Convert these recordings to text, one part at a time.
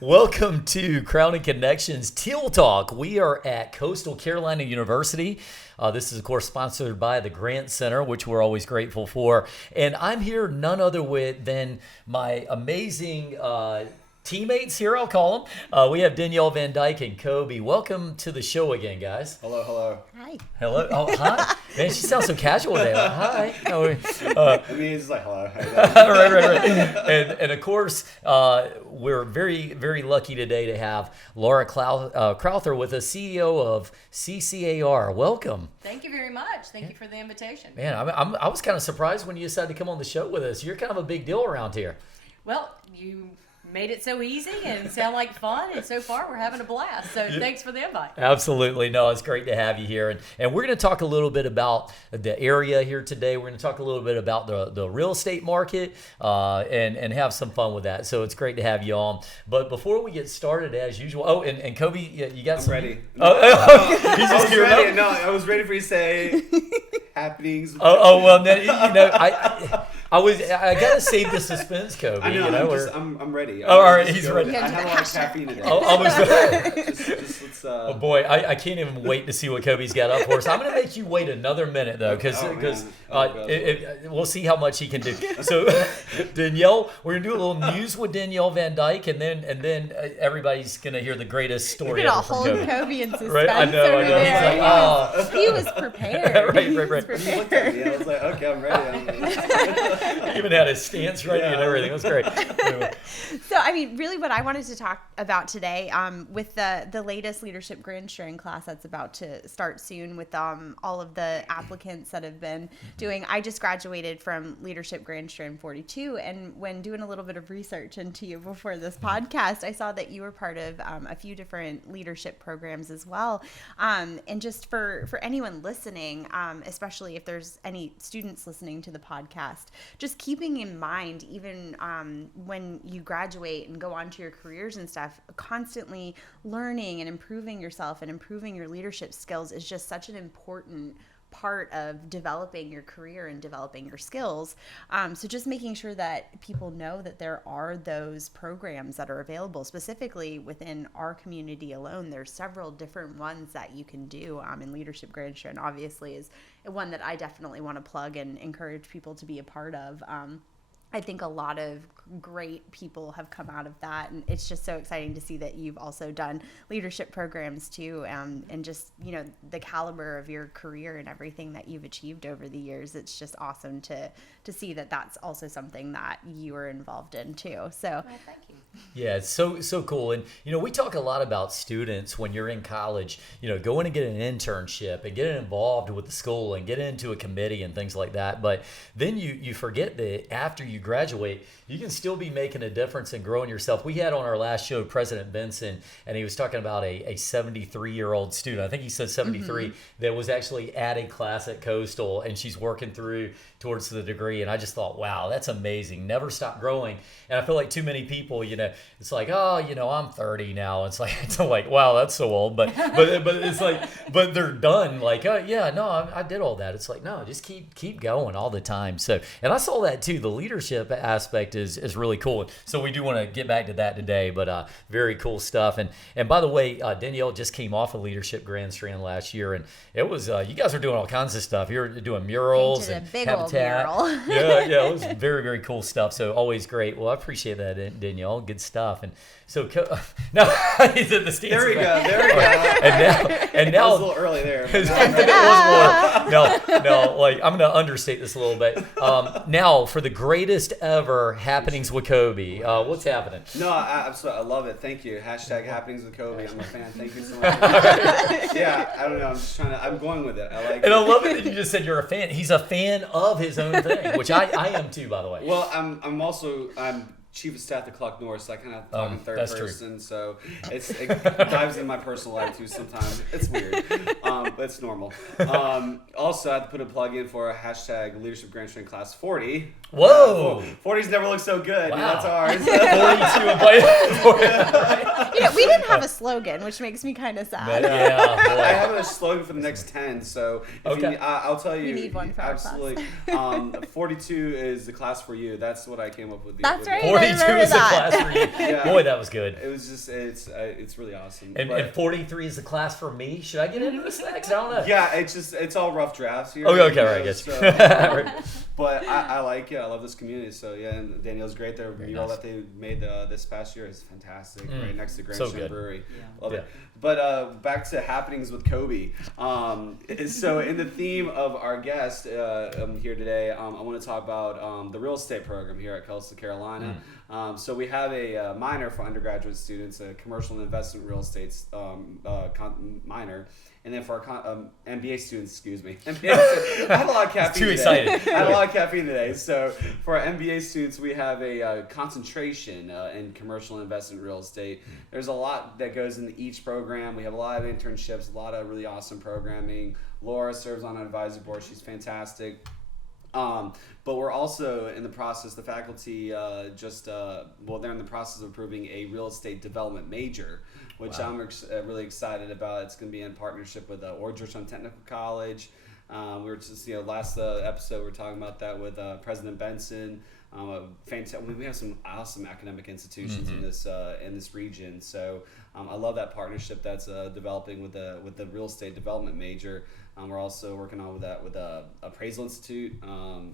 Welcome to Crowning Connections Teal Talk. We are at Coastal Carolina University. This is, of course, sponsored by the Grant Center, which we're always grateful for. And I'm here none other than my amazing teammates here, I'll call them. We have Danielle Van Dyke and Kobe. Welcome to the show again, guys. Hello, hello. Hi. Hello. Oh, hi. Man, she sounds so casual today. Like, hi. I mean, it's like, hello. right. And of course, we're very, very lucky today to have Laura Crowther with us, CEO of CCAR. Welcome. Thank you very much. Thank you for the invitation. Man, I was kind of surprised when you decided to come on the show with us. You're kind of a big deal around here. Well, you made it so easy and sound like fun, and so far we're having a blast. So thanks for the invite. Absolutely. No, it's great to have you here. And we're going to talk a little bit about the area here today. We're going to talk a little bit about the real estate market and have some fun with that. So it's great to have you on. But before we get started, as usual, and Kobe, you got some? I'm ready. He's just ready. No, I was ready for you to say happenings. Well, I gotta save the suspense, Kobe. I know. I'm ready. All right, he's ready. I had a lot of caffeine today. Let's. Oh boy, I can't even wait to see what Kobe's got up for us. I'm gonna make you wait another minute though, because we'll see how much he can do. So Danielle, we're gonna do a little news with Danielle Van Dyke, and then everybody's gonna hear the greatest story You're ever gonna from hold Kobe in suspense. Right? I know. There. He's like, he was prepared. Right. He looked at me. I was like, okay, I'm ready. He even had his stance ready and everything. It was great. Anyway. So, I mean, really what I wanted to talk about today, with the latest leadership grand jury class that's about to start soon with all of the applicants that have been doing. I just graduated from leadership grand jury 42, and when doing a little bit of research into you before this podcast, I saw that you were part of a few different leadership programs as well. And just for anyone listening, especially if there's any students listening to the podcast, just keeping in mind, even when you graduate and go on to your careers and stuff, constantly learning and improving yourself and improving your leadership skills is just such an important part of developing your career and developing your skills. So just making sure that people know that there are those programs that are available. Specifically within our community alone, there's several different ones that you can do in leadership grand jury, and obviously is one that I definitely want to plug and encourage people to be a part of. I think a lot of great people have come out of that, and it's just so exciting to see that you've also done leadership programs too, and just, the caliber of your career and everything that you've achieved over the years. It's just awesome to see that that's also something that you are involved in too. So thank you. Yeah, it's so cool. And, we talk a lot about students when you're in college, going and get an internship and get involved with the school and get into a committee and things like that. But then you forget that after you graduate, you can still be making a difference and growing yourself. We had on our last show President Benson, and he was talking about a 73-year-old student. I think he said 73, that was actually at a class at Coastal, and she's working through towards the degree. And I just thought, wow, that's amazing. Never stop growing. And I feel like too many people, it's like, I'm 30 now. It's like, wow, that's so old. But it's like, but they're done. Like, I did all that. It's like, no, just keep going all the time. So, and I saw that too. The leadership aspect is really cool. So we do want to get back to that today, but very cool stuff. And by the way, Danielle just came off a leadership grand strand last year, and it was you guys are doing all kinds of stuff. You're doing murals and big habitat. Old mural. yeah, it was very, very cool stuff. So always great. Well, I appreciate that, Danielle. Good stuff. And so no, he's in the stands. There we go. And now I was a little early there. it was more. No, like I'm going to understate this a little bit. Now for the greatest ever happenings with Kobe. What's happening? No, I love it. Thank you. Hashtag happenings with Kobe. I'm a fan. Thank you so much. Yeah, I don't know. I'm going with it. I like And it. I love it that you just said you're a fan. He's a fan of his own thing, which I am too, by the way. Well, I'm chief of staff at Clock North, so I kind of talk in third person. True. So it dives in my personal life too sometimes. It's weird, but it's normal. Also, I have to put a plug in for a hashtag leadership grand jury class 40. Whoa! 40s never look so good. Wow. Dude, that's ours. 42 we didn't have a slogan, which makes me kind of sad. Yeah, boy. I have a slogan for the next 10, so I'll tell you. We need one for absolutely. our class. 42 is the class for you. That's what I came up with. That's right. 42 22 is the class for you. Yeah. Boy, that was good. It was just it's really awesome. And 43 is the class for me. Should I get into this next? I don't know. Yeah, it's all rough drafts here. Okay, right, I guess. But I like it. I love this community. So yeah, and Danielle's great. Their mural that they made this past year is fantastic. Right next to Grand Strand Brewery. Love it. But back to happenings with Kobe. So in the theme of our guest here today, I want to talk about the real estate program here at Coastal Carolina. So we have a minor for undergraduate students, a commercial and investment real estate minor. And then for our MBA students, excuse me. I had a lot of caffeine Too today. excited. I had a lot of caffeine today. So for our MBA students, we have a concentration in commercial and investment real estate. There's a lot that goes into each program. We have a lot of internships, a lot of really awesome programming. Laura serves on an advisory board. She's fantastic. But we're also in the process, the faculty they're in the process of approving a real estate development major, which I'm really excited about. It's going to be in partnership with Georgetown Technical College. We were just, last episode we were talking about that with President Benson. We have some awesome academic institutions in this region. So I love that partnership that's developing with the real estate development major. We're also working on with Appraisal Institute.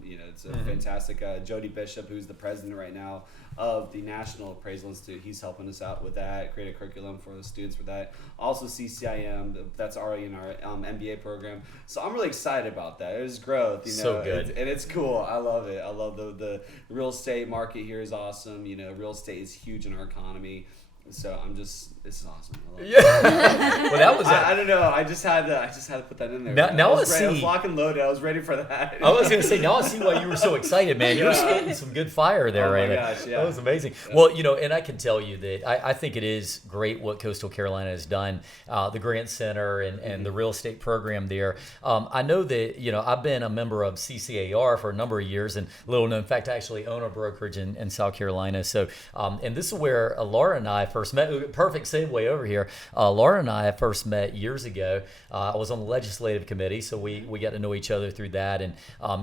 It's a fantastic Jody Bishop, who's the president right now of the National Appraisal Institute. He's helping us out with that, create a curriculum for the students for that. Also CCIM, that's already in our MBA program. So I'm really excited about that. There's growth, So good. and it's cool. I love it. I love the real estate market here is awesome. Real estate is huge in our economy. So this is awesome. I love it. Well, that was. I don't know. I just had to put that in there. Now I was lock and loaded. I was ready for that. I was going to say, now I see why you were so excited, man. You were spitting some good fire there, right? Oh my gosh, yeah. That was amazing. Yeah. Well, and I can tell you that I think it is great what Coastal Carolina has done, the Grant Center and the real estate program there. I know that, I've been a member of CCAR for a number of years, and little known fact, I actually own a brokerage in South Carolina. So, and this is where Laura and I first met. Perfect segue over here. Laura and I first met years ago. I was on the legislative committee, so we got to know each other through that. And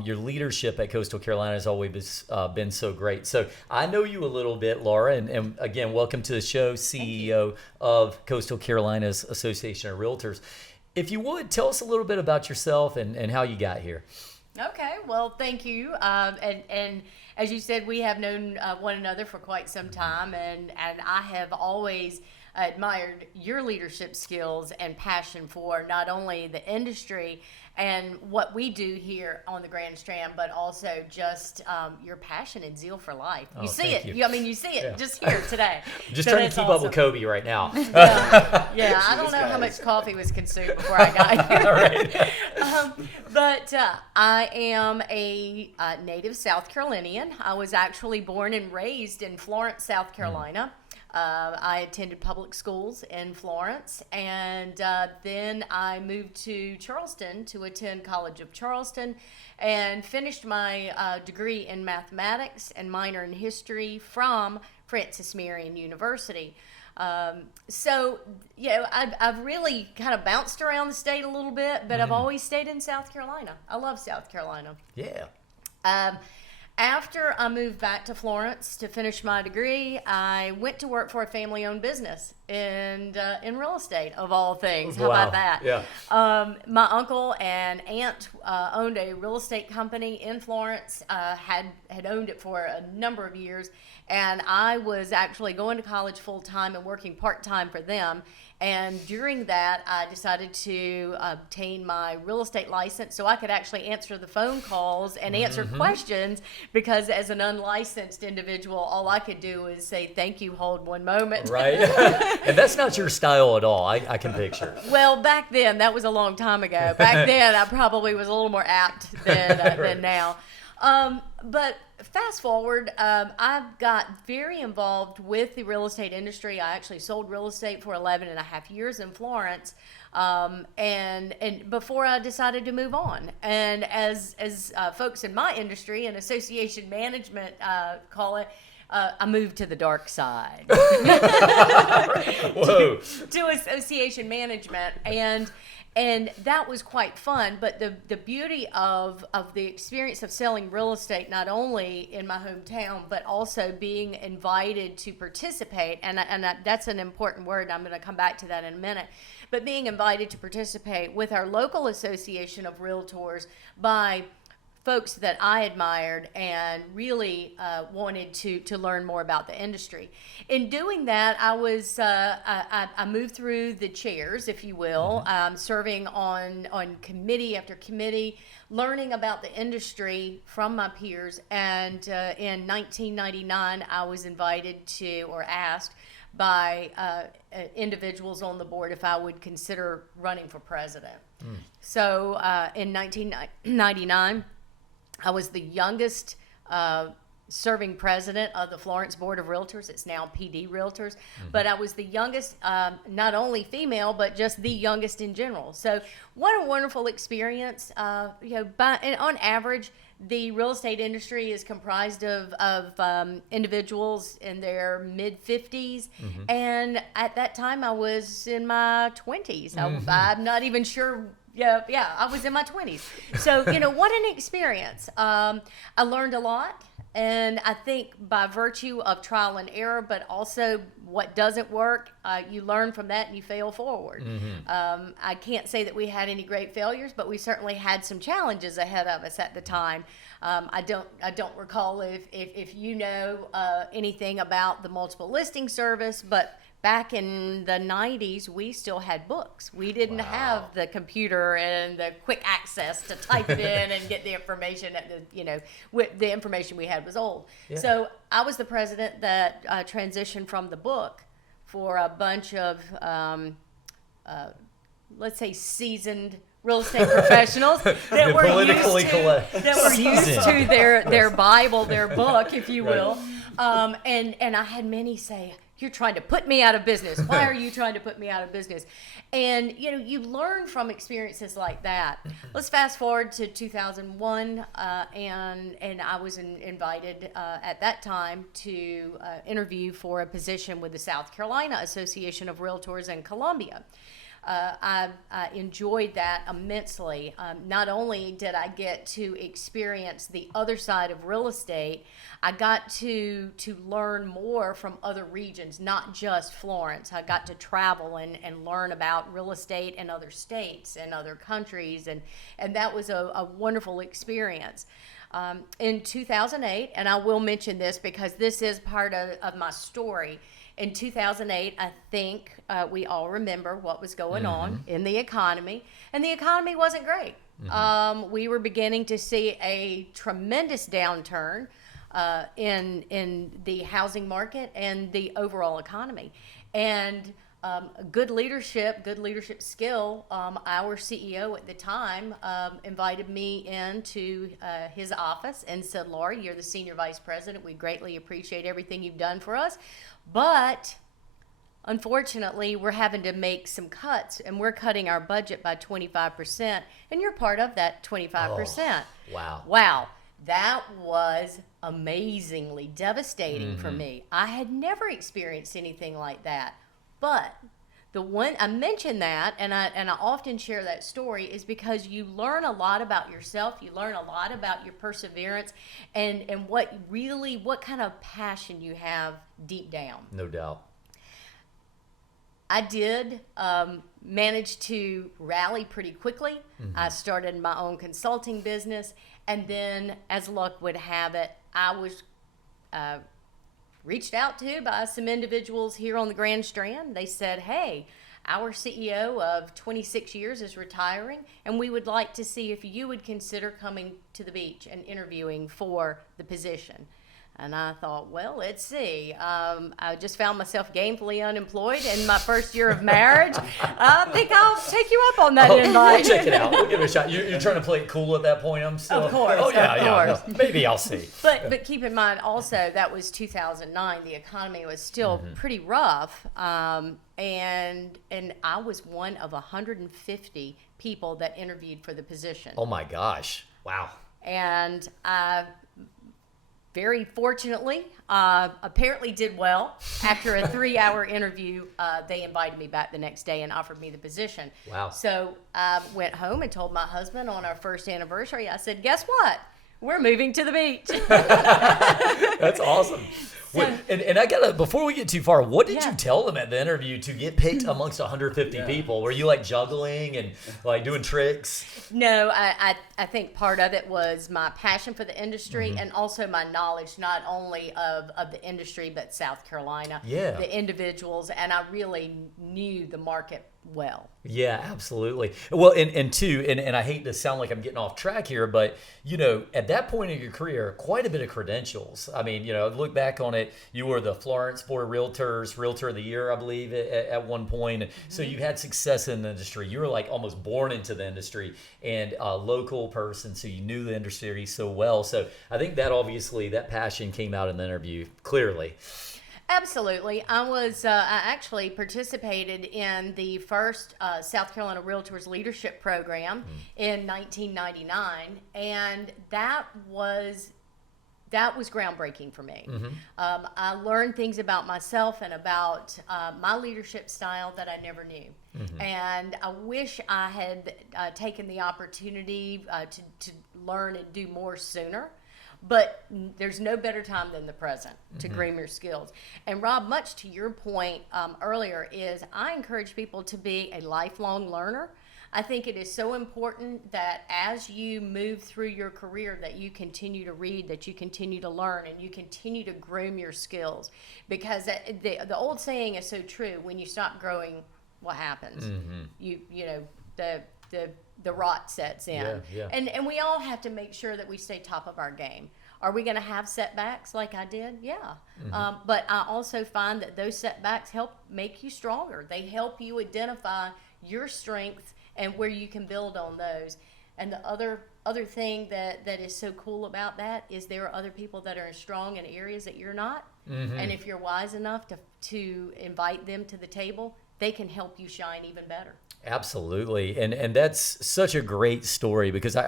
your leadership at Coastal Carolina has always been so great. So I know you a little bit, Laura, and again, welcome to the show, CEO of Coastal Carolina's Association of Realtors. If you would, tell us a little bit about yourself and how you got here. Okay, well, thank you. And as you said, we have known one another for quite some time, and I have always admired your leadership skills and passion for not only the industry and what we do here on the Grand Strand, but also just your passion and zeal for life. You see it. You see it just here today. Just trying to keep up with Kobe right now. Yeah, I don't know how much coffee was consumed before I got here. But I am a native South Carolinian. I was actually born and raised in Florence, South Carolina. I attended public schools in Florence, and then I moved to Charleston to attend College of Charleston and finished my degree in mathematics and minor in history from Francis Marion University. So, I've really kind of bounced around the state a little bit, but I've always stayed in South Carolina. I love South Carolina. Yeah. After I moved back to Florence to finish my degree, I went to work for a family-owned business in real estate, of all things. How about that? Yeah. My uncle and aunt owned a real estate company in Florence, had owned it for a number of years, and I was actually going to college full-time and working part-time for them. And during that, I decided to obtain my real estate license so I could actually answer the phone calls and answer questions, because as an unlicensed individual, all I could do is say, thank you, hold one moment. Right. And that's not your style at all, I can picture. Well, back then, that was a long time ago. Back then, I probably was a little more apt than now. But fast forward, I've got very involved with the real estate industry. I actually sold real estate for 11 and a half years in Florence, and before I decided to move on. And as folks in my industry and association management call it, I moved to the dark side. Whoa. to association management. And that was quite fun. But the beauty of the experience of selling real estate, not only in my hometown, but also being invited to participate, and that's an important word. I'm going to come back to that in a minute. But being invited to participate with our local association of realtors by folks that I admired and really wanted to learn more about the industry. In doing that, I was I moved through the chairs, if you will, serving on committee after committee, learning about the industry from my peers. And in 1999, I was invited to, or asked by individuals on the board if I would consider running for president. So in 1999, I was the youngest serving president of the Florence Board of Realtors. It's now PD Realtors. But I was the youngest, not only female, but just the youngest in general. So what a wonderful experience. On average, the real estate industry is comprised of individuals in their mid-50s. And at that time, I was in my 20s. I'm not even sure. Yeah, I was in my 20s. So, what an experience. I learned a lot. And I think by virtue of trial and error, but also what doesn't work, you learn from that and you fail forward. I can't say that we had any great failures, but we certainly had some challenges ahead of us at the time. I don't recall if you know anything about the multiple listing service, but back in the 90s, we still had books. We didn't have the computer and the quick access to type it in and get the information. The information we had was old. Yeah. So I was the president that transitioned from the book for a bunch of, let's say, seasoned real estate professionals that were used to their Bible, their book, if you will. And I had many say, "You're trying to put me out of business. Why are you trying to put me out of business?" And you learn from experiences like that. Let's fast forward to 2001, and I was invited at that time to interview for a position with the South Carolina Association of Realtors in Columbia. I enjoyed that immensely. Not only did I get to experience the other side of real estate, I got to learn more from other regions, not just Florence. I got to travel and learn about real estate in other states and other countries, and that was a wonderful experience. In 2008, and I will mention this because this is part of my story. In 2008, I think we all remember what was going on in the economy, and the economy wasn't great. We were beginning to see a tremendous downturn in the housing market and the overall economy. And good leadership skill, our CEO at the time invited me into his office and said, "Laura, you're the senior vice president. We greatly appreciate everything you've done for us. But unfortunately, we're having to make some cuts, and we're cutting our budget by 25%, and you're part of that 25%. Oh, wow. That was amazingly devastating for me. I had never experienced anything like that. But the one I mentioned that, and I often share that story, is because you learn a lot about yourself. You learn a lot about your perseverance, and what kind of passion you have deep down. No doubt. I did manage to rally pretty quickly. I started my own consulting business, and then, as luck would have it, I was reached out to by some individuals here on the Grand Strand. They said, "Hey, our CEO of 26 years is retiring, and we would like to see if you would consider coming to the beach and interviewing for the position." And I thought, well, let's see. I just found myself gainfully unemployed in my first year of marriage. I think I'll take you up on that invite. We'll check it out. We'll give it a shot. You're trying to play it cool at that point. I'm still. Of course. Oh yeah. No, maybe I'll see. But keep in mind also that was 2009. The economy was still pretty rough, and I was one of 150 people that interviewed for the position. Oh my gosh! Wow. And I very fortunately, apparently did well. After a 3-hour interview, they invited me back the next day and offered me the position. Wow. So I went home and told my husband on our first anniversary, I said, guess what? We're moving to the beach. That's awesome. And I gotta, before we get too far, what did you tell them at the interview to get picked amongst 150 people? Were you like juggling and like doing tricks? No, I think part of it was my passion for the industry and also my knowledge not only of the industry but South Carolina, the individuals, and I really knew the market well. Yeah, absolutely. Well, and two, and I hate to sound like I'm getting off track here, but you know, at that point in your career, quite a bit of credentials. I mean, you know, look back on it, you were the Florence Board Realtors Realtor of the Year, I believe, at one point. So you had success in the industry. You were like almost born into the industry and a local person, so you knew the industry so well. So I think that obviously that passion came out in the interview clearly. Absolutely. I actually participated in the first South Carolina Realtors Leadership Program in 1999, and that was groundbreaking for me. I learned things about myself and about my leadership style that I never knew. And I wish I had taken the opportunity to learn and do more sooner. But there's no better time than the present to groom your skills. And Rob, much to your point earlier, is I encourage people to be a lifelong learner. I think it is so important that as you move through your career that you continue to read, that you continue to learn, and you continue to groom your skills. Because the old saying is so true: when you stop growing, what happens? You know, the rot sets in. And we all have to make sure that we stay top of our game. Are we going to have setbacks like I did? Yeah. But I also find that those setbacks help make you stronger. They help you identify your strengths and where you can build on those. And the other thing that is so cool about that is there are other people that are strong in areas that you're not. And if you're wise enough to invite them to the table, they can help you shine even better. Absolutely. And that's such a great story, because I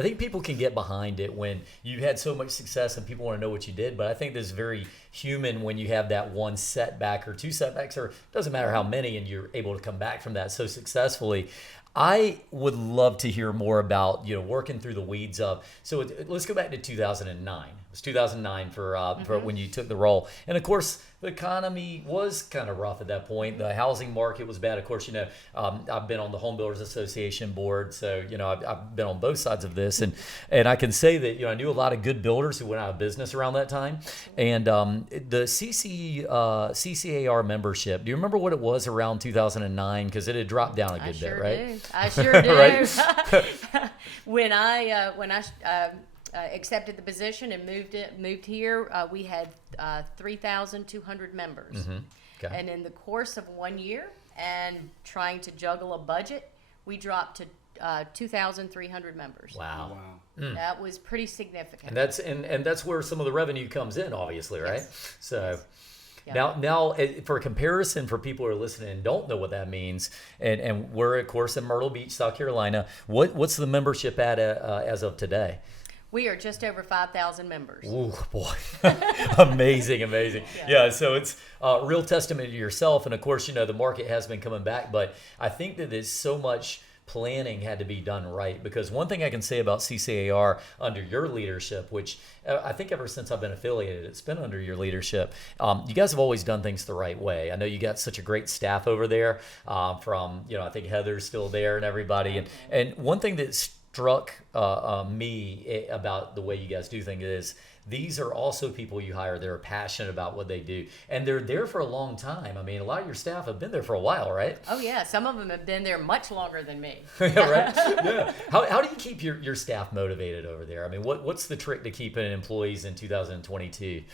think people can get behind it when you had so much success and people want to know what you did. But I think this is very human when you have that one setback or two setbacks, or it doesn't matter how many, and you're able to come back from that so successfully. I would love to hear more about, you know, working through the weeds of. So let's go back to 2009. It was 2009 for when you took the role, and of course the economy was kind of rough at that point. The housing market was bad. Of course, you know, I've been on the Home Builders Association board, so you know I've been on both sides of this, and I can say that, you know, I knew a lot of good builders who went out of business around that time, and the CCAR membership. Do you remember what it was around 2009? Because it had dropped down a good bit, right? I sure do. Right? When I accepted the position and moved here, we had 3,200 members. Okay. And in the course of 1 year and trying to juggle a budget, we dropped to 2,300 members. Wow. That was pretty significant. And that's where some of the revenue comes in, obviously, right? Yes. So. Yes. Yeah. Now, for comparison, for people who are listening and don't know what that means, and we're, of course, in Myrtle Beach, South Carolina, what's the membership at as of today? We are just over 5,000 members. Ooh, boy. Amazing. Yeah, so it's a real testament to yourself. And, of course, you know, the market has been coming back. But I think that there's so much planning had to be done right, because one thing I can say about CCAR under your leadership, which I think ever since I've been affiliated, it's been under your leadership. You guys have always done things the right way. I know you got such a great staff over there from, you know, I think Heather's still there and everybody. And one thing that struck me about the way you guys do things is these are also people you hire that are passionate about what they do, and they're there for a long time. I mean, a lot of your staff have been there for a while, right? Oh yeah, some of them have been there much longer than me. Yeah, right. Yeah. How do you keep your staff motivated over there? I mean, what's the trick to keeping employees in 2022?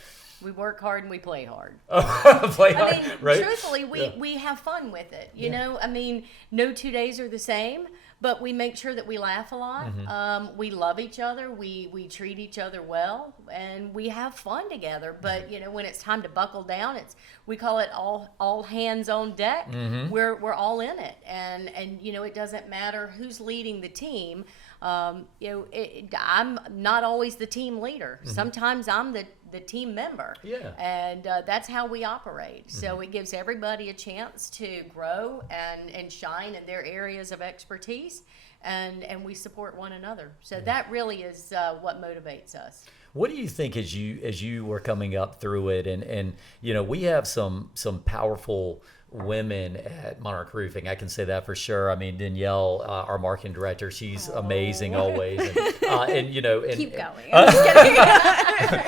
We work hard and we play hard. Play hard, I mean, right? truthfully, we have fun with it. You know, I mean, no 2 days are the same, but we make sure that we laugh a lot. We love each other. We treat each other well, and we have fun together. But you know, when it's time to buckle down, we call it all hands on deck. We're all in it, and you know, it doesn't matter who's leading the team. I'm not always the team leader. Sometimes I'm the team member. Yeah. And that's how we operate. So it gives everybody a chance to grow and shine in their areas of expertise, and we support one another. So that really is what motivates us. What do you think as you were coming up through it, and we have some powerful women at Monarch Roofing. I can say that for sure. I mean, Danielle, our marketing director, she's amazing always. And Keep going. I'm just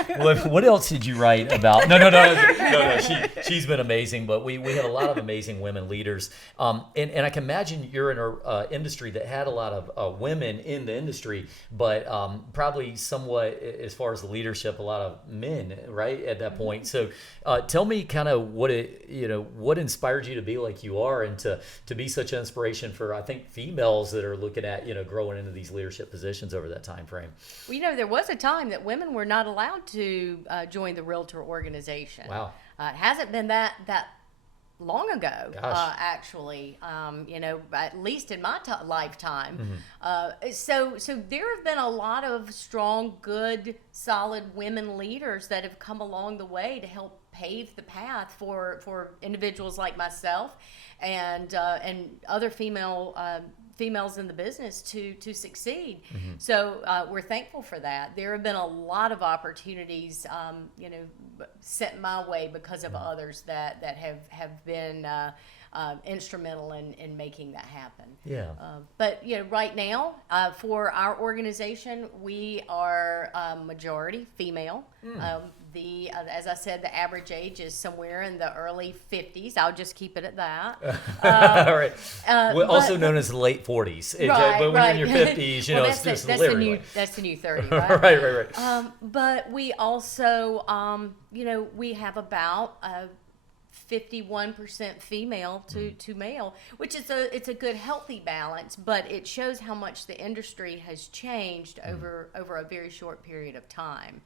kidding. What else did you write about? No. She's been amazing, but we have a lot of amazing women leaders. And I can imagine you're in an industry that had a lot of women in the industry, but probably somewhat, as far as the leadership, a lot of men, right, at that point. So tell me kind of what inspired you to be like you are, and to be such an inspiration for, I think, females that are looking at growing into these leadership positions over that time frame. Well, there was a time that women were not allowed to join the Realtor organization. Wow. It hasn't been that long ago, Gosh. actually, at least in my lifetime. So there have been a lot of strong, good, solid women leaders that have come along the way to help pave the path for individuals like myself and other females in the business to succeed. So we're thankful for that. There have been a lot of opportunities, set my way because of others that have been instrumental in making that happen. Yeah. But right now, for our organization, we are majority female. As I said, the average age is somewhere in the early 50s. I'll just keep it at that. All right. Also known as the late 40s. But when you're in your 50s, it's just literally. That's the new 30, right? Right. But we also, we have about 51% female to male, which is it's a good healthy balance, but it shows how much the industry has changed over a very short period of time.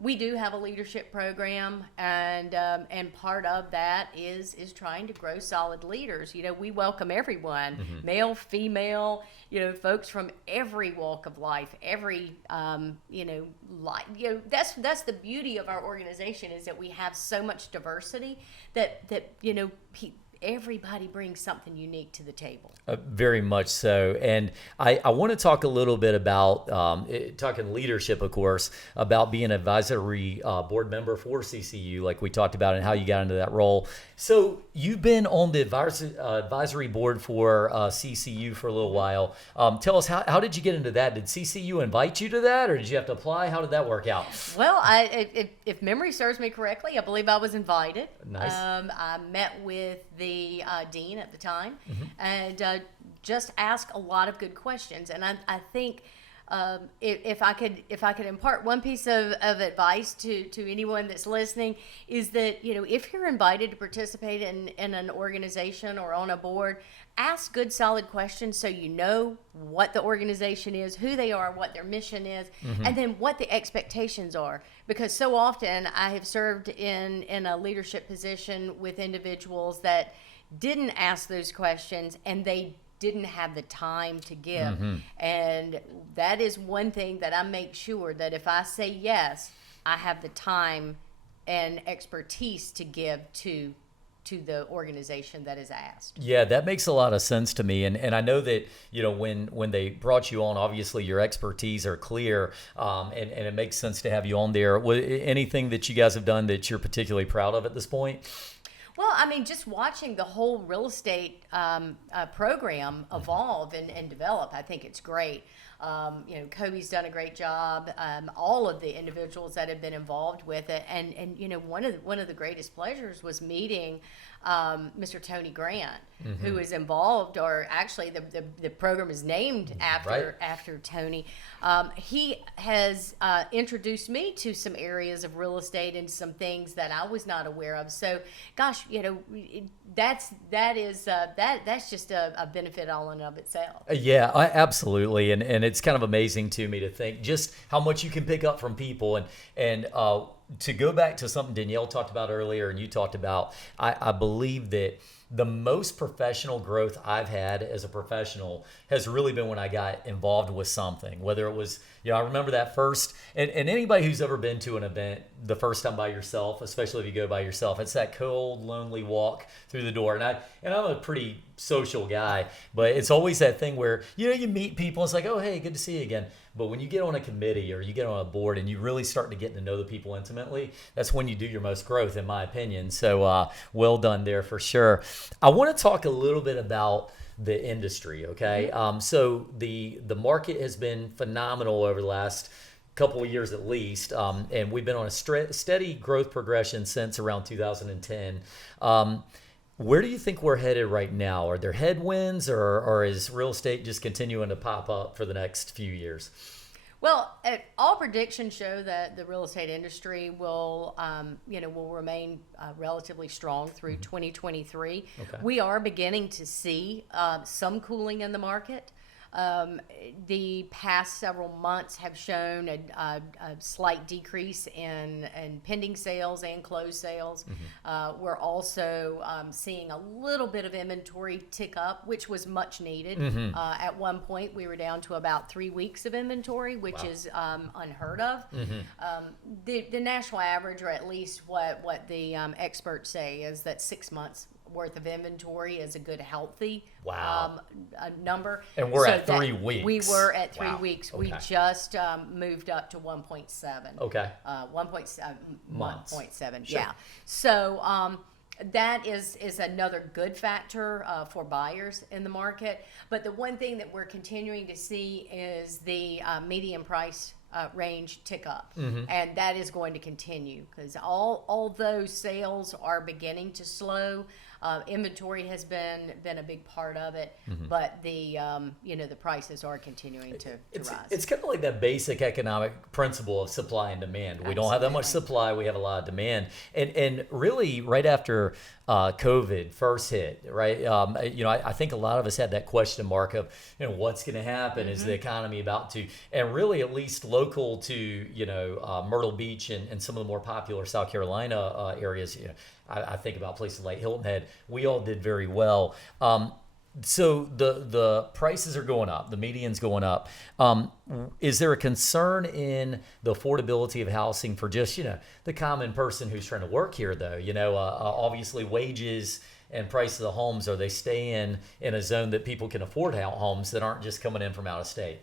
We do have a leadership program, and part of that is trying to grow solid leaders. We welcome everyone, male, female, folks from every walk of life, every life. That's the beauty of our organization, is that we have so much diversity that everybody brings something unique to the table. Very much so. And I want to talk a little bit about, talking leadership, of course, about being an advisory board member for CCU, like we talked about, and how you got into that role. So you've been on the advisory board for CCU for a little while. Tell us, how did you get into that? Did CCU invite you to that, or did you have to apply? How did that work out? Well, if memory serves me correctly, I believe I was invited. Nice. I met with the dean at the time, and just asked a lot of good questions. And I think if I could impart one piece of advice to anyone that's listening, is that if you're invited to participate in an organization or on a board, ask good solid questions so you know what the organization is, who they are, what their mission is, and then what the expectations are. Because so often I have served in a leadership position with individuals that didn't ask those questions, and they didn't have the time to give. And that is one thing that I make sure that if I say yes, I have the time and expertise to give to the organization that is asked. Yeah, that makes a lot of sense to me. And I know that, when they brought you on, obviously your expertise are clear, and it makes sense to have you on there. Anything that you guys have done that you're particularly proud of at this point? Well, I mean, just watching the whole real estate program evolve and develop, I think it's great. Kobe's done a great job. All of the individuals that have been involved with it, and one of the greatest pleasures was meeting Mr. Tony Grant, who is involved, or actually the program is named after Tony. He has introduced me to some areas of real estate and some things that I was not aware of. So, gosh, that's just a benefit all in and of itself. Yeah, absolutely, and it's kind of amazing to me to think just how much you can pick up from people, and to go back to something Danielle talked about earlier, and you talked about, I believe that the most professional growth I've had as a professional has really been when I got involved with something, whether it was, I remember that first, and anybody who's ever been to an event the first time by yourself, especially if you go by yourself, it's that cold, lonely walk through the door. And I'm a pretty social guy, but it's always that thing where, you meet people, it's like, oh, hey, good to see you again. But when you get on a committee or you get on a board and you really start to get to know the people intimately, that's when you do your most growth, in my opinion. So well done there for sure. I want to talk a little bit about the industry, okay? So the market has been phenomenal over the last couple of years at least, and we've been on a steady growth progression since around 2010. Where do you think we're headed right now? Are there headwinds, or is real estate just continuing to pop up for the next few years? Well, all predictions show that the real estate industry will remain relatively strong through 2023. Okay. We are beginning to see some cooling in the market. The past several months have shown a slight decrease in pending sales and closed sales. We're also seeing a little bit of inventory tick up, which was much needed. At one point, we were down to about 3 weeks of inventory, which is unheard of. The national average, or at least what the experts say, is that 6 months worth of inventory is a good, healthy number. And we're at 3 weeks. We were at 3 Wow. weeks. Okay. We just moved up to 1.7. Okay. 1.7 Months. 1.7. Sure. Yeah. So that is another good factor for buyers in the market. But the one thing that we're continuing to see is the median price range tick up, and that is going to continue because although sales are beginning to slow, inventory has been a big part of it, but the the prices are continuing to rise. It's kind of like that basic economic principle of supply and demand. We don't have that much supply, we have a lot of demand, and really right after COVID first hit, right? I think a lot of us had that question mark of, what's going to happen? Is the economy about to? And really, at least local to Myrtle Beach and some of the more popular South Carolina areas, I think about places like Hilton Head. We all did very well. So the prices are going up, the median's going up. Is there a concern in the affordability of housing for just, the common person who's trying to work here, though? Obviously wages and price of the homes, are they staying in a zone that people can afford homes that aren't just coming in from out of state?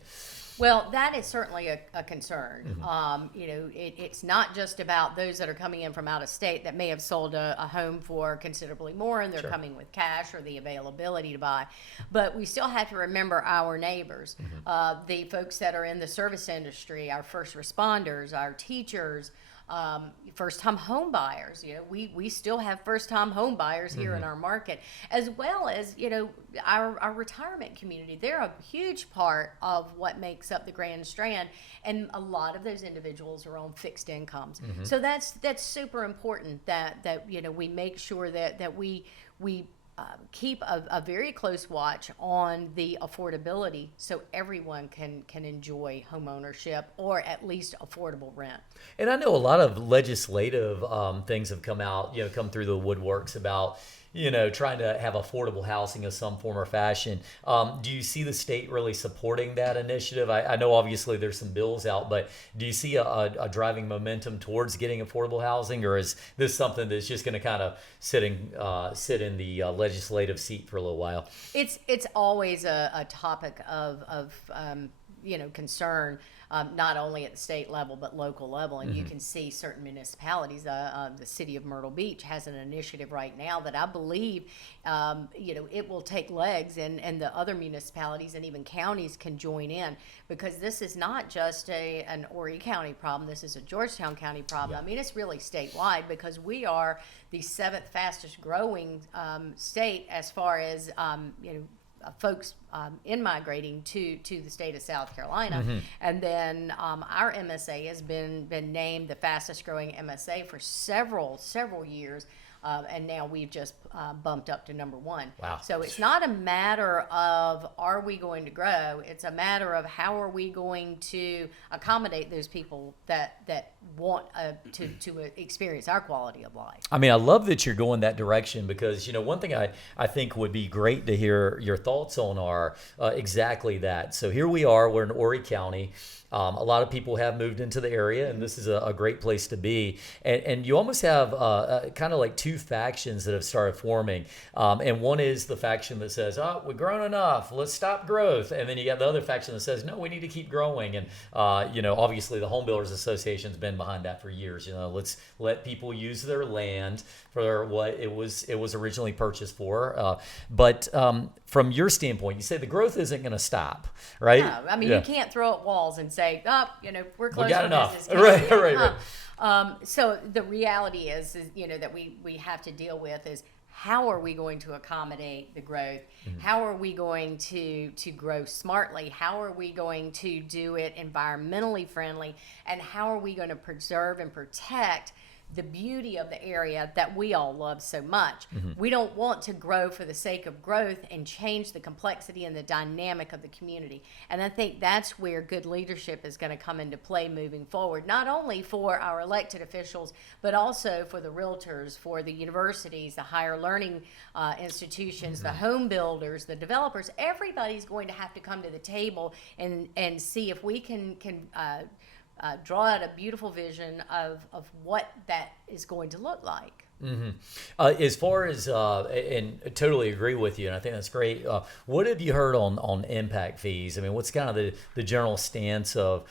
Well, that is certainly a concern. It's not just about those that are coming in from out of state that may have sold a home for considerably more and they're coming with cash or the availability to buy. But we still have to remember our neighbors, the folks that are in the service industry, our first responders, our teachers, first-time home buyers. We still have first-time home buyers here in our market, as well as our retirement community. They're a huge part of what makes up the Grand Strand, and a lot of those individuals are on fixed incomes. So that's super important that we make sure that we keep a very close watch on the affordability so everyone can enjoy home ownership or at least affordable rent. And I know a lot of legislative things have come out, come through the woodworks about, trying to have affordable housing of some form or fashion. Do you see the state really supporting that initiative? I know obviously there's some bills out, but do you see a driving momentum towards getting affordable housing, or is this something that's just going to kind of sit in the legislative seat for a little while? It's always a topic of concern. Not only at the state level but local level, and you can see certain municipalities. The city of Myrtle Beach has an initiative right now that I believe it will take legs, and the other municipalities and even counties can join in, because this is not just an Horry County problem. This is a Georgetown County problem. I mean, it's really statewide, because we are the 7th fastest growing state as far as folks in migrating to the state of South Carolina. And then our MSA has been named the fastest growing MSA for several years. and now we've just bumped up to number 1. Wow. So it's not a matter of are we going to grow, it's a matter of how are we going to accommodate those people that want to experience our quality of life. I mean, I love that you're going that direction because, one thing I think would be great to hear your thoughts on are exactly that. So here we are, we're in Horry County. A lot of people have moved into the area, and this is a great place to be. And you almost have kind of like two factions that have started forming. And one is the faction that says, oh, we've grown enough, let's stop growth. And then you got the other faction that says, no, we need to keep growing. And, obviously the Home Builders Association's been behind that for years. Let's let people use their land for what it was originally purchased for. But from your standpoint, you say the growth isn't going to stop, right? No, I mean, you can't throw up walls and say, we're closed. We got for enough. business. Right. So the reality is that we have to deal with is how are we going to accommodate the growth? Mm-hmm. How are we going to grow smartly? How are we going to do it environmentally friendly? And how are we going to preserve and protect the beauty of the area that we all love so much? Mm-hmm. We don't want to grow for the sake of growth and change the complexity and the dynamic of the community. And I think that's where good leadership is going to come into play moving forward, not only for our elected officials, but also for the realtors, for the universities, the higher learning institutions, mm-hmm. the home builders, the developers. Everybody's going to have to come to the table and see if we can draw out a beautiful vision of what that is going to look like. Mm-hmm. As far as, and I totally agree with you, and I think that's great. What have you heard on impact fees? I mean, what's kind of the general stance of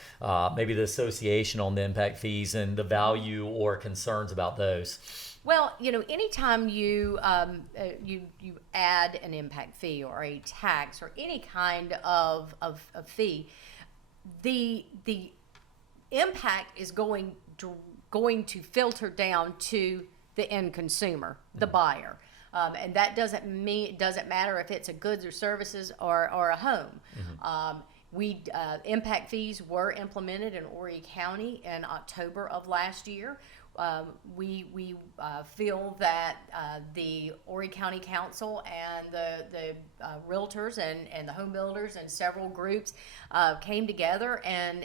maybe the association on the impact fees and the value or concerns about those? Well, anytime you add an impact fee or a tax or any kind of fee, the impact is going to filter down to the end consumer, the buyer, and that doesn't matter if it's a goods or services or a home. Mm-hmm. Impact fees were implemented in Horry County in October of last year. We feel that the Horry County Council and the realtors and the home builders and several groups came together and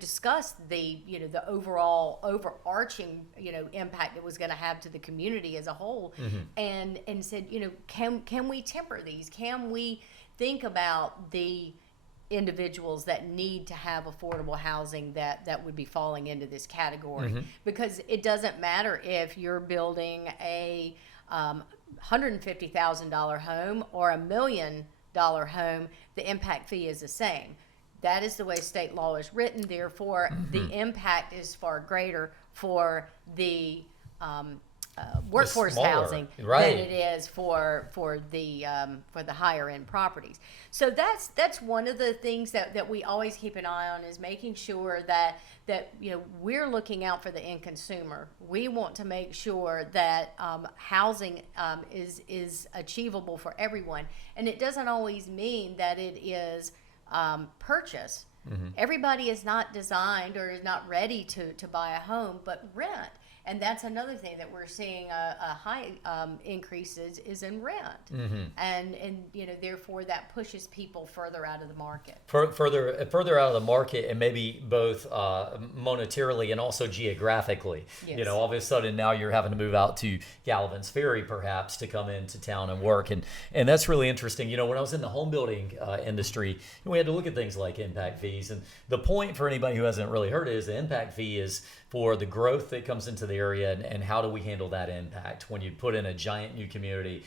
discussed the overarching impact it was going to have to the community as a whole, mm-hmm. and said can we temper these? Can we think about the individuals that need to have affordable housing that would be falling into this category? Mm-hmm. Because it doesn't matter if you're building a $150,000 home or $1 million home, the impact fee is the same. That is the way state law is written. Therefore, mm-hmm. the impact is far greater for the workforce housing right. than it is for the higher end properties. So that's one of the things that we always keep an eye on, is making sure that we're looking out for the end consumer. We want to make sure that housing is achievable for everyone, and it doesn't always mean that it is purchase. Mm-hmm. Everybody is not designed or is not ready to buy a home, but rent. And that's another thing that we're seeing a high increases is in rent, mm-hmm. and therefore that pushes people further out of the market. Further out of the market, and maybe both monetarily and also geographically. Yes. All of a sudden now you're having to move out to Gallivan's Ferry perhaps to come into town and work, and that's really interesting. When I was in the home building industry, we had to look at things like impact fees, and the point for anybody who hasn't really heard it is the impact fee is for the growth that comes into the area, and how do we handle that impact when you put in a giant new community.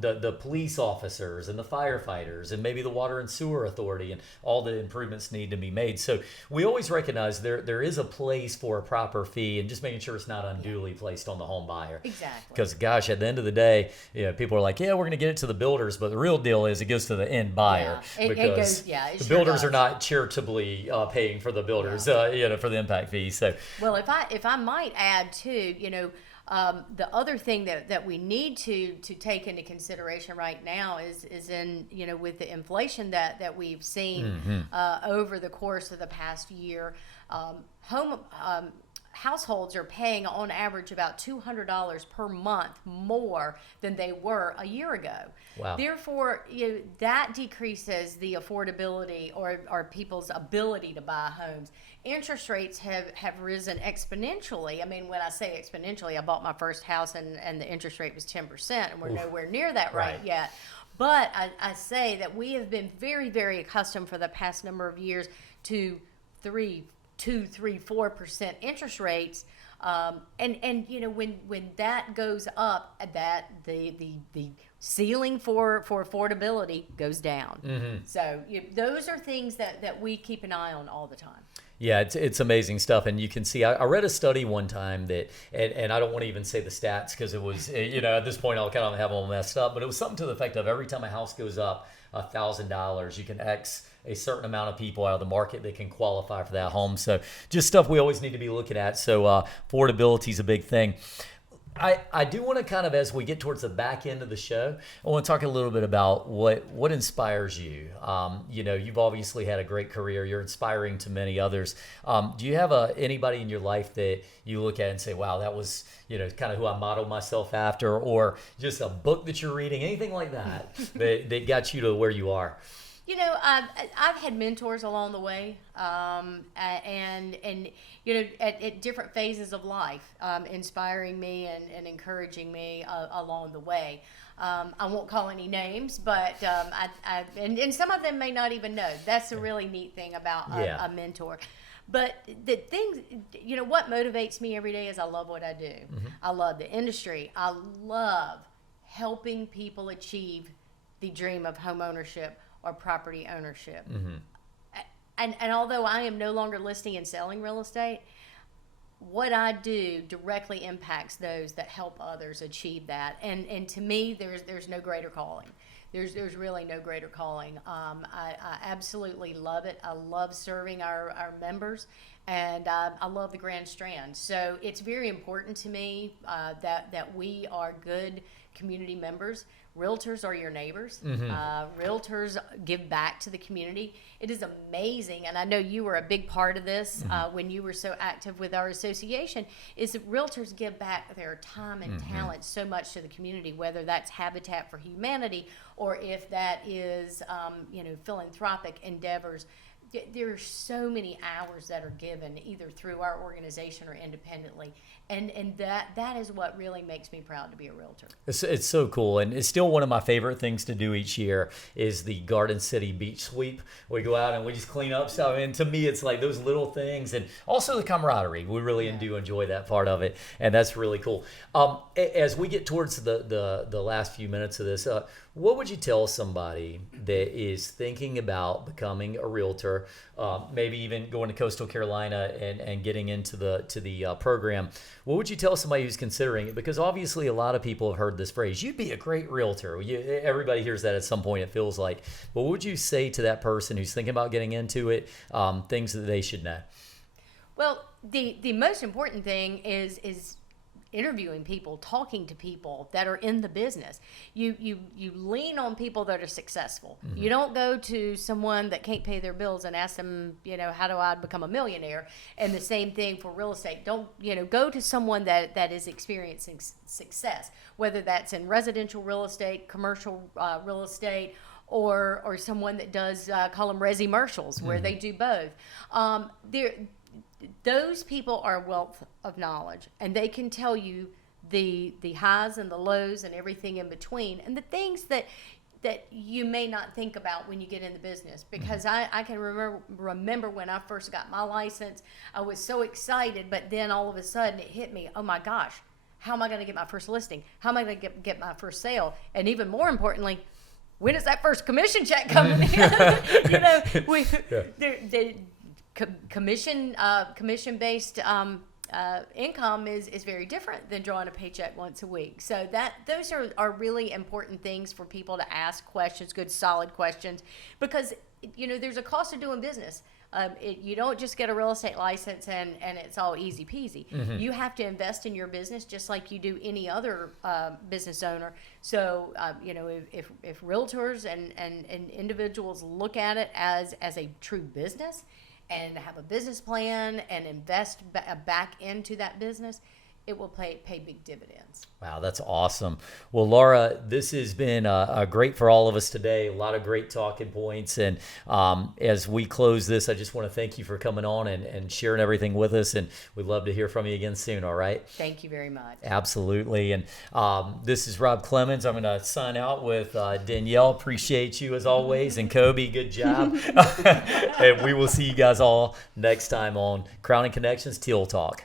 The police officers and the firefighters and maybe the water and sewer authority, and all the improvements need to be made. So we always recognize there is a place for a proper fee, and just making sure it's not unduly placed on the home buyer. Exactly. Because gosh, at the end of the day, people are like, yeah, we're going to get it to the builders, but the real deal is it goes to the end buyer. Yeah. Because the builders are not charitably paying for the builders, for the impact fee. So. Well, if I might add too, the other thing that we need to take into consideration right now is in with the inflation that we've seen mm-hmm. Over the course of the past year, households are paying on average about $200 per month more than they were a year ago. Wow. Therefore, that decreases the affordability or people's ability to buy homes. Interest rates have risen exponentially. I mean, when I say exponentially, I bought my first house and the interest rate was 10%, and we're nowhere near that right yet. But I say that we have been very, very accustomed for the past number of years to 4% interest rates. And when that goes up, that the ceiling for affordability goes down. Mm-hmm. So those are things that we keep an eye on all the time. Yeah, it's amazing stuff. And you can see, I read a study one time that, and I don't want to even say the stats because it was, at this point I'll kind of have them all messed up, but it was something to the effect of every time a house goes up $1,000, you can X a certain amount of people out of the market that can qualify for that home. So just stuff we always need to be looking at. So affordability is a big thing. I do want to kind of, as we get towards the back end of the show, I want to talk a little bit about what inspires you. You've obviously had a great career. You're inspiring to many others. Do you have anybody in your life that you look at and say, wow, that was, kind of who I modeled myself after, or just a book that you're reading, anything like that, that got you to where you are? I've had mentors along the way, and at different phases of life, inspiring me and encouraging me along the way. I won't call any names, but and some of them may not even know. That's a really neat thing about a mentor. But the thing, what motivates me every day is I love what I do. Mm-hmm. I love the industry. I love helping people achieve the dream of home ownership or property ownership. Mm-hmm. And although I am no longer listing and selling real estate, what I do directly impacts those that help others achieve that. And to me, there's no greater calling. There's really no greater calling. I absolutely love it. I love serving our members, and I love the Grand Strand. So it's very important to me that we are good community members. Realtors are your neighbors. Mm-hmm. Realtors give back to the community. It is amazing, and I know you were a big part of this when you were so active with our association, is that realtors give back their time and talent so much to the community, whether that's Habitat for Humanity or if that is philanthropic endeavors. There are so many hours that are given either through our organization or independently. And that is what really makes me proud to be a realtor. It's so cool. And it's still one of my favorite things to do each year is the Garden City beach sweep. We go out and we just clean up stuff. And to me, it's like those little things and also the camaraderie. We really do enjoy that part of it. And that's really cool. As we get towards the last few minutes of this, what would you tell somebody that is thinking about becoming a realtor, maybe even going to Coastal Carolina and getting into the program? What would you tell somebody who's considering it? Because obviously a lot of people have heard this phrase, you'd be a great realtor. Everybody hears that at some point, it feels like. But what would you say to that person who's thinking about getting into it, things that they should know? Well, the most important thing is interviewing people, talking to people that are in the business. You lean on people that are successful. Mm-hmm. You don't go to someone that can't pay their bills and ask them, how do I become a millionaire? And the same thing for real estate. Don't, go to someone that is experiencing success, whether that's in residential real estate, commercial real estate, or someone that does, call them resi-mercials, where they do both. Those people are a wealth of knowledge, and they can tell you the highs and the lows and everything in between, and the things that you may not think about when you get in the business. Because I can remember when I first got my license, I was so excited, but then all of a sudden it hit me, oh my gosh, how am I going to get my first listing? How am I going to get my first sale? And even more importantly, when is that first commission check coming in? Commission-based income is very different than drawing a paycheck once a week. So those are really important things for people to ask questions, good solid questions, because there's a cost of doing business. You don't just get a real estate license and it's all easy peasy. Mm-hmm. You have to invest in your business just like you do any other business owner. So if realtors and individuals look at it as a true business and have a business plan and invest back into that business, it will pay big dividends. Wow, that's awesome. Well, Laura, this has been great for all of us today. A lot of great talking points. And as we close this, I just want to thank you for coming on and sharing everything with us. And we'd love to hear from you again soon, all right? Thank you very much. Absolutely. And this is Rob Clemens. I'm going to sign out with Danielle. Appreciate you as always. And Kobe, good job. And we will see you guys all next time on Crowning Connections Teal Talk.